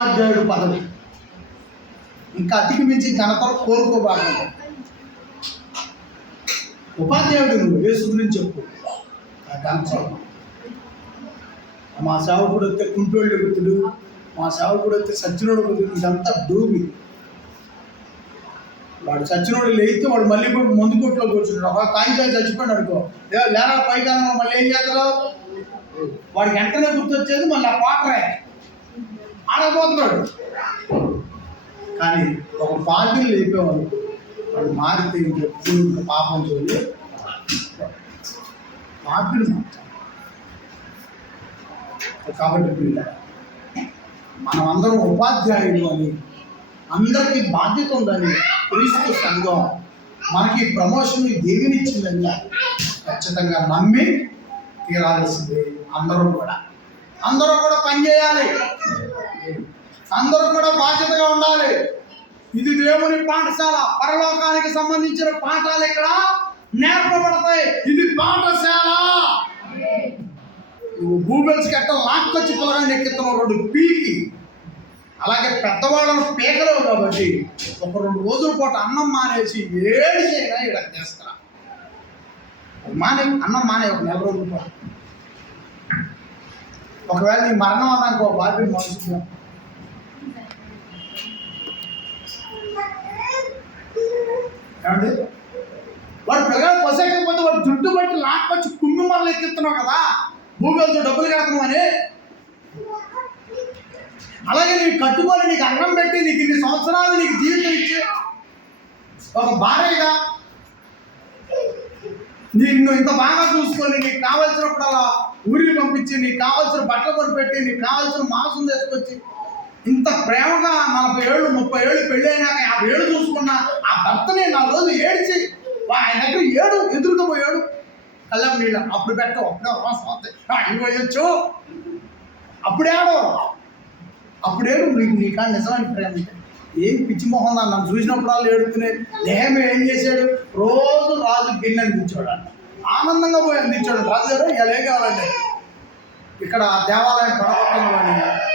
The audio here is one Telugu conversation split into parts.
ఉపాధ్యాయుడు పదవి. ఇంకా అతికి మించి ఘనత కోరుకోబాడు ఉపాధ్యాయుడు నువ్వు యేసు గురించి చెప్పు. ఆ మా సేవకుడు వస్తే కుంటోళ్ళు గుర్తుడు మా సేవకుడు వస్తే సచ్చినోడు గుర్తుడు ఇదంతా డూబి వాడు చచ్చినోడు లేస్తే వాడు మళ్ళీ పోయి మందు కొట్లో కూర్చున్నాడు ఒక కాగితాలు చచ్చిపోయాడు అనుకో. లేరా పైకాలంలో మళ్ళీ ఏం చేస్తారో వాడికి వెంటనే గుర్తొచ్చేది మళ్ళీ ఆ పాటరే ఆడపోతున్నాడు కానీ ఒక పార్టీని లేపేవాడు. వాడు మారితే ఇంకెప్పుడు ఇంకా పాపం చూడి పార్టీని కాబట్టి పిల్ల మనం అందరం ఉపాధ్యాయులు అని అందరికీ బాధ్యత ఉందని క్రీస్తు సంఘం మనకి ప్రమోషన్ దేవునిచ్చిందని ఖచ్చితంగా నమ్మి తీరాల్సింది అందరూ కూడా. అందరూ కూడా పనిచేయాలి అందరూ కూడా బాధ్యతగా ఉండాలి. ఇది దేవుని పాఠశాల పరలోకానికి సంబంధించిన పాఠాలు ఇక్కడ నేర్పబడతాయి. ఇది పాఠశాల. నువ్వు గూగుల్స్ కట్ట లాక్కొచ్చి పొలగాన్ని ఎక్కిస్తున్నావు రెండు పీకి. అలాగే పెద్దవాళ్ళను పీకలేవు కాబట్టి ఒక రెండు రోజుల పాటు అన్నం మానేసి వేడి చేయగా ఇక్కడ చేస్తారా మానే అన్నం మానే ఒక నెల రోజుల పాటు. ఒకవేళ నీ మరణం అన్నాక ఒక బాబీ మనసు ఏమండి? వాడు పిల్లలు పొసైకపోతే వాడు జుట్టు బట్టి లాక్కొచ్చి కుమ్మి మరలు ఎక్కిస్తున్నావు కదా భూగోళతో డబ్బులు కడుతున్నావు అని. అలాగే నీకు కట్టుకొని నీకు అన్నం పెట్టి నీకు ఇన్ని సంవత్సరాలు నీకు జీవితం ఇచ్చి ఒక భార్యగా నిన్ను ఇంత బాగా చూసుకొని నీకు కావాల్సినప్పుడల్లా ఊరికి పంపించి నీకు కావాల్సిన బట్టలు కొనిపెట్టి నీకు కావాల్సిన మాంసం తీసుకొచ్చి ఇంత ప్రేమగా నలభై ఏళ్ళు ముప్పై ఏళ్ళు పెళ్ళైనాక యాభై ఏళ్ళు చూసుకున్న ఆ భర్తనే నాలుగు రోజులు ఏడ్చి వా- ఆయన దగ్గర ఏడు ఎదురుగా పోయాడు. కళ్ళం నీళ్ళ. అప్పుడు పెట్టవు అప్పుడే రోసం వస్తాయి ఇవ్వచ్చు అప్పుడేడో అప్పుడేడు నీకు నీ కాడ నిజమైన ప్రేమ ఏం పిచ్చి మొహం నన్ను చూసినప్పుడు ఏడుకునే దేహం ఏం చేశాడు? రోజు రాజు గిన్నె అందించాడు ఆనందంగా పోయి అందించాడు రాజు గారు ఇలా ఏం కావాలంటే ఇక్కడ దేవాలయం పడగొట్టంలోని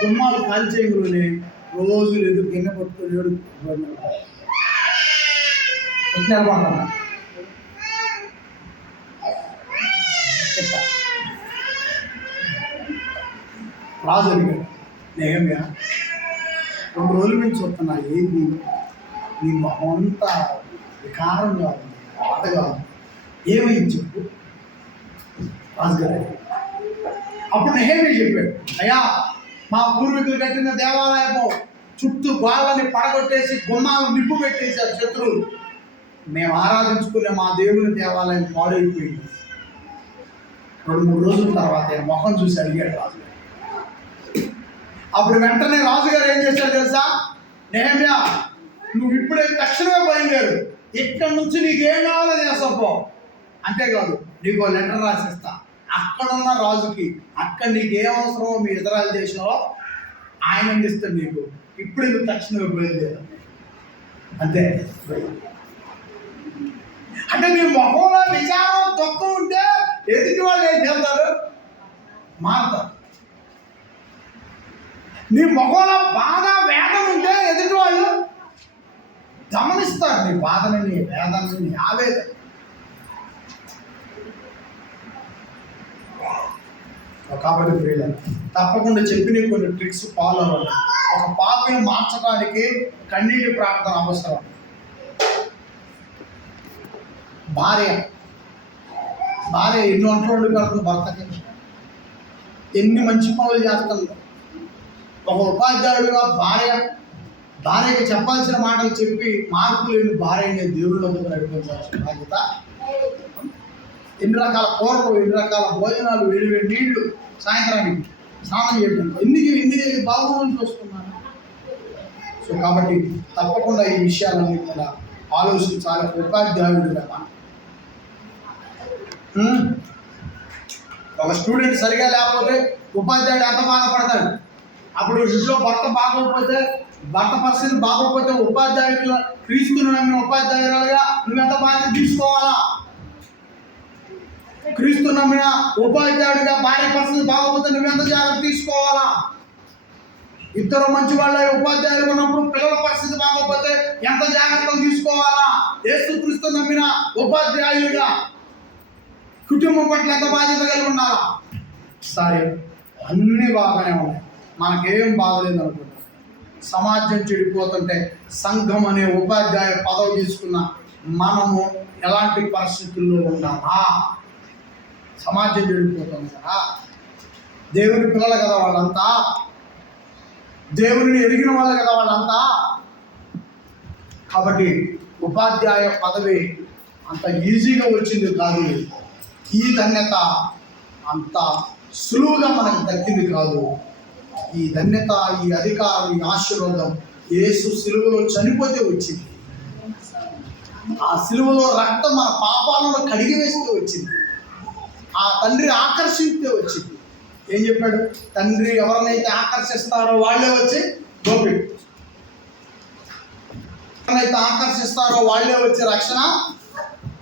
గుమ్మాలు కాల్చేయంలోని రోజు లేదు గిన్నె పట్టుకొని ఏడు రాజు అడిగాడు నేహమ్యా రెండు రోజుల నుంచి వస్తున్నా ఏంది? నీ మొహం అంతా వికారంగా ఉంది బాధగా ఉంది. ఏమైంది చెప్పు. రాజుగారు అప్పుడు నెహేమే చెప్పాడు అయ్యా మా పూర్వీకులు కట్టిన దేవాలయము చుట్టూ గోళ్ళని పడగొట్టేసి గుమ్మాలను నిప్పు పెట్టేశారు శత్రువులు. మేము ఆరాధించుకునే మా దేవుని దేవాలయం పాడైపోయింది. రెండు మూడు రోజుల తర్వాత మొహం చూసి అడిగాడు రాజుగారు. అప్పుడు వెంటనే రాజుగారు ఏం చేశారు తెలుసా? నేమ్యా నువ్వు ఇప్పుడే తక్షణమే బయలుదేరు. ఇక్కడ నుంచి నీకేం కావాలో చేస్తాపో అంతేకాదు నీకు లెటర్ రాసిస్తా. అక్కడున్న రాజుకి అక్కడ నీకు ఏం అవసరమో మీ ఇతరాలు దేశంలో ఆయన అందిస్తాడు నీకు. ఇప్పుడు నువ్వు తక్షణమే బయలుదేరు. అంతే. అంటే నీ మొహంలో విచారం తక్కువ ఉంటే ఎదుటి వాళ్ళు ఏం చేస్తారు? మారుతారు. నీ మొహంలో బాగా వేదన ఉంటే ఎదుటి వాళ్ళు గమనిస్తారు నీ బాధని నీ వేదనని నీ ఆవేదన కాబట్టి ప్రియుల తప్పకుండా చెప్పిన కొన్ని ట్రిక్స్ ఫాలో అవ్వండి. ఒక పాపని మార్చడానికి కన్నీటి ప్రార్థన అవసరం. భార్య. భార్య ఎన్ని వంటలు పెడుతుంది భర్తకి. ఎన్ని మంచి పనులు చేస్తుంది. ఒక ఉపాధ్యాయుడిగా భార్య భార్యకి చెప్పాల్సిన మాటలు చెప్పి మార్పు లేని భార్యని దేవుళ్ళకు నడిపించాల్సిన బాధ్యత? ఎన్ని రకాల కూరలు ఎన్ని రకాల భోజనాలు వేడి వేడి నీళ్ళు సాయంత్రానికి స్నానం చేయడం. ఎన్ని ఎన్ని బాగుందని చూస్తున్నాను. సో కాబట్టి తప్పకుండా ఈ విషయాలన్నీ కూడా ఆలోచించాలి. ఒక ఉపాధ్యాయుడిగా ఒక స్టూడెంట్ సరిగా లేకపోతే ఉపాధ్యాయుడు ఎంత బాధపడతాడు? అప్పుడు ఇంట్లో భర్త బాగోకపోతే భర్త పరిస్థితి బాగోకపోతే ఉపాధ్యాయుడు క్రీస్తుని నమ్మిన ఉపాధ్యాయురాలుగా నువ్వెంత బాధ్యత తీసుకోవాలా? క్రీస్తు నమ్మిన ఉపాధ్యాయుడిగా భార్య పరిస్థితి బాగోకపోతే నువ్వెంత జాగ్రత్త తీసుకోవాలా? ఇద్దరు మంచి వాళ్ళ ఉపాధ్యాయులు ఉన్నప్పుడు పిల్లల పరిస్థితి బాగోపోతే ఎంత జాగ్రత్తలు తీసుకోవాలా? యేసుక్రీస్తు నమ్మిన ఉపాధ్యాయుడిగా కుటుంబం పట్ల ఎంత బాధ్యత కలిగి ఉండాలా? సరే అన్నీ బాగానే ఉన్నాయి. మనకేం బాగలేదు అనుకుంటా సమాజం చెడిపోతుంటే సంఘం అనే ఉపాధ్యాయ పదవి తీసుకున్న మనము ఎలాంటి పరిస్థితుల్లో ఉండాలా? సమాజం చెడిపోతుంది కదా. దేవుని పిల్లలు కదా వాళ్ళంతా? దేవుని ఎరిగిన వాళ్ళు కదా వాళ్ళంతా? కాబట్టి ఉపాధ్యాయ పదవి అంత ఈజీగా వచ్చింది కాదు. ఈ ధన్యత అంత సులువుగా మనకు దక్కింది కాదు. ఈ ధన్యత ఈ అధికారం ఈ ఆశీర్వాదం యేసు సిలువలో చనిపోతే వచ్చింది. ఆ సిలువలో రక్తం మన పాపాలను కడిగి వేస్తే వచ్చింది. ఆ తండ్రి ఆకర్షిస్తే వచ్చింది. ఏం చెప్పాడు? తండ్రి ఎవరినైతే ఆకర్షిస్తారో వాళ్ళే వచ్చి గోపి ఎవరినైతే ఆకర్షిస్తారో వాళ్ళే వచ్చి రక్షణ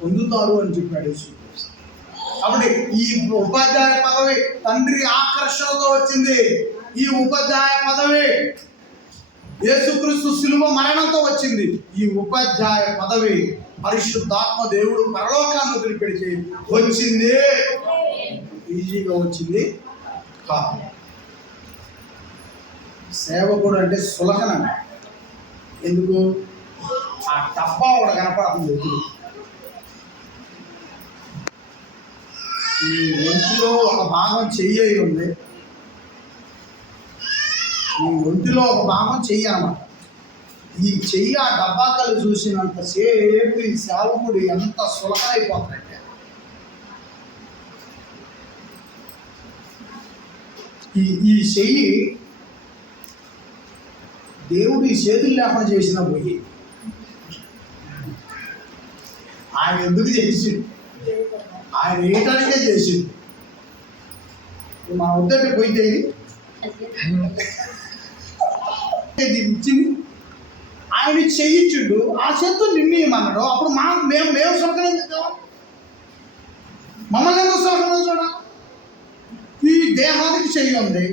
పొందుతారు అని చెప్పాడు కాబట్టి ఈ ఉపాధ్యాయ పదవి తండ్రి ఆకర్షణతో వచ్చింది. ఈ ఉపాధ్యాయ పదవి యేసుక్రీస్తు సులువ మరణంతో వచ్చింది. ఈ ఉపాధ్యాయ పదవి పరిశుద్ధాత్మ దేవుడు పరలోకాన్ని వదిలిపెడితే వచ్చింది. ఈజీగా వచ్చింది కాదు. సేవకుడు అంటే సులకన ఎందుకు? ఆ డబ్బా కూడా కనపడుతుంది ఎదురు ఈ ఒంటిలో ఒక భాగం చెయ్యి అయి ఉంది. ఈ ఒంటిలో ఒక భాగం చెయ్యి అన్నమాట. ఈ చెయ్యి ఆ డబ్బాకలు చూసినంతసేపు ఈ సేవకుడు ఎంత సులభమైపోతాడంటే ఈ ఈ చెయ్యి దేవుడు ఈ చేతులు లేకుండా చేసిన పోయి ఆయన ఎందుకు చేసింది ఆయన వేయటానికే చేసింది మా వద్దంటే పోయితే ఇది ఇది ఇచ్చింది ఆయన చేయించుండు ఆ చేత్తో నిన్ను ఇమ్మన్నాడు అప్పుడు మా మేము మేము సులకం ఎందుకు మమ్మల్ని ఎందుకు సులకం చూడ ఈ దేహానికి చెయ్యి ఉంది.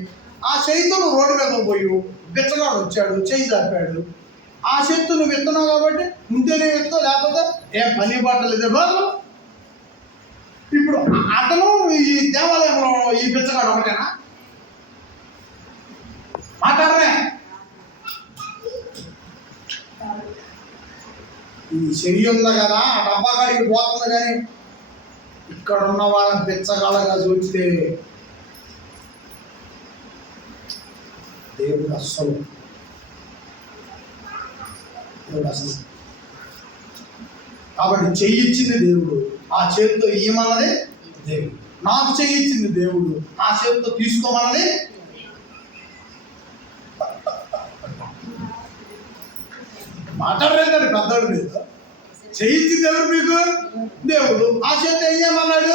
ఆ చేయితో నువ్వు రోడ్డు మీద పోయి బిచ్చగాడు వచ్చాడు చేయి చాపాడు ఆ చేత్తు నువ్వు విత్తనావు కాబట్టి ఉంటేనే విత్తావు లేకపోతే ఏ పని బట్టలు ఇదే రోజు ఇప్పుడు అతను ఈ దేవాలయంలో ఈ బిచ్చగాడు ఒకటేనా? ఈ చెయ్యి ఉంది కదా ఆ డబ్బా కాడికి పోతుంది కానీ ఇక్కడ ఉన్న వాళ్ళని బిచ్చగాళ్ళగా చూస్తే దేవుడు అస్సలు దేవుడు అసలు కాబట్టి చెయ్యిచ్చింది దేవుడు. ఆ చేతితో ఇయ్యమన్నది దేవుడు. నాకు చెయ్యిచ్చింది దేవుడు. ఆ చేతితో తీసుకోమన్నది మాట్లాడలేదండి పెద్దవాడు లేదు. చేయించింది ఎవరు మీకు? దేవుడు. ఆ చేత వేయమన్నాడు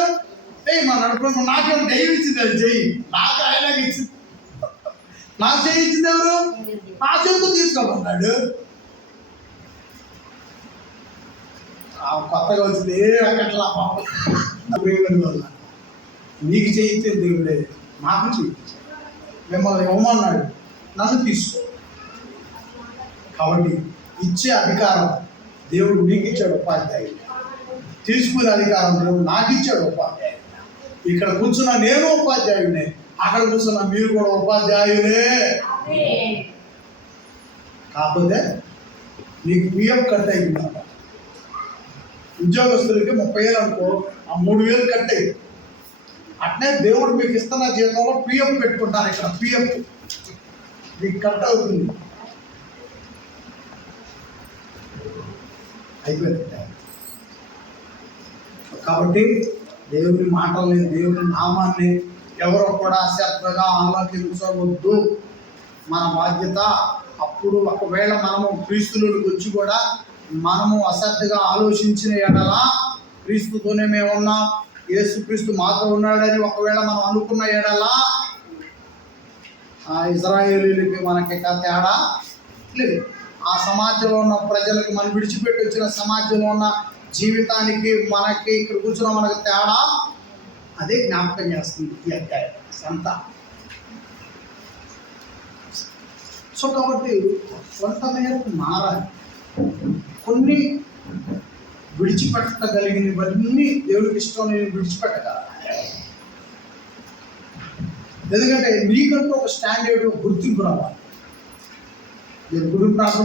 వేయమన్నాడు ఇప్పుడు నాకేమో దయ్యం ఇచ్చింది? అది చెయ్యి నాకు ఆయనకి ఇచ్చింది. నాకు చేయించింది ఎవరు? నా చేతితో తీసుకోమన్నాడు. కొత్తగా వచ్చింది ఏ అక్కట్లా పాపం? దేవుడి వల్ల. నీకు చేయించే దేవుడే నాకు చేయించాడు మిమ్మల్ని ఇవ్వమన్నాడు నన్ను తీసుకో. కాబట్టి ఇచ్చే అధికారం దేవుడు మీకు ఇచ్చాడు ఉపాధ్యాయుడు. తీసుకునే అధికారం దేవుడు నాకు ఇచ్చాడు ఉపాధ్యాయుడు. ఇక్కడ కూర్చున్న నేను ఉపాధ్యాయుడినే అక్కడ కూర్చున్న మీరు కూడా ఉపాధ్యాయులే. కాకపోతే నీకు పిఎఫ్ కట్ అయిందన్నమాట ఉద్యోగస్తులకి ముప్పై వేలు అనుకో ఆ మూడు వేలు కట్ అయ్యి. అట్నే దేవుడు మీకు ఇస్తున్న జీతంలో పిఎఫ్ పెట్టుకుంటారు ఇక్కడ పిఎఫ్ మీకు కట్ అవుతుంది. అయిపోయింది. టైం. కాబట్టి దేవుని మాటల్ని దేవుని నామాన్ని ఎవరు కూడా శ్రద్ధగా ఆలోచించవద్దు మన బాధ్యత అప్పుడు ఒకవేళ మనము క్రీస్తులకు వచ్చి కూడా మనము అశ్రద్ధగా ఆలోచించిన ఎడల క్రీస్తుతోనే మేము ఉన్నాం యేసు క్రీస్తు మాతో ఉన్నాడని ఒకవేళ మనం అనుకున్న ఎడల ఆ ఇజ్రాయేలీలకి మనకి తేడా లేదు. ఆ సమాజంలో ఉన్న ప్రజలకు మనం విడిచిపెట్టి వచ్చిన సమాజంలో ఉన్న జీవితానికి మనకి ఇక్కడ కూర్చున్న మనకు తేడా అదే జ్ఞాపకం చేస్తుంది ఈ అధ్యాయం సంత. సో కాబట్టి కొంత మేరకు మారాలి. కొన్ని విడిచిపెట్టగలిగినవన్నీ దేవుడికి ఇష్టం నేను విడిచిపెట్టగల ఎందుకంటే మీకంటూ ఒక స్టాండర్డ్ గుర్తింపు రావాలి. నేను గురు ప్రాసం